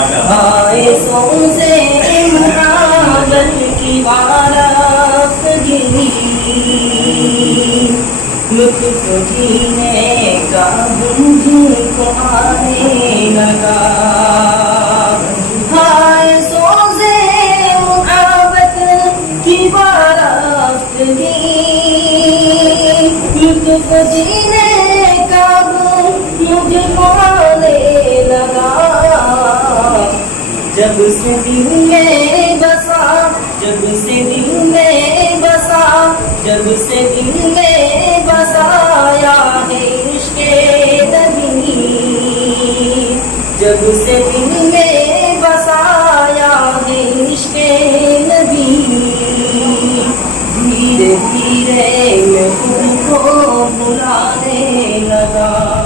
آئے سوزے محبت کی وارفتگی لطف جینے کا مجھ کو آنے لگا آئے سوزے محبت کی وارفتگی لطف جینے کا مجھ کو آنے لگا جب سے دل میں بسا جب سے دل میں بسا جب سے دل میں بسایا ہے عشق نبی جب سے دل میں بسایا ہے عشق نبی دھیرے دھیرے میں خود کو بلانے لگا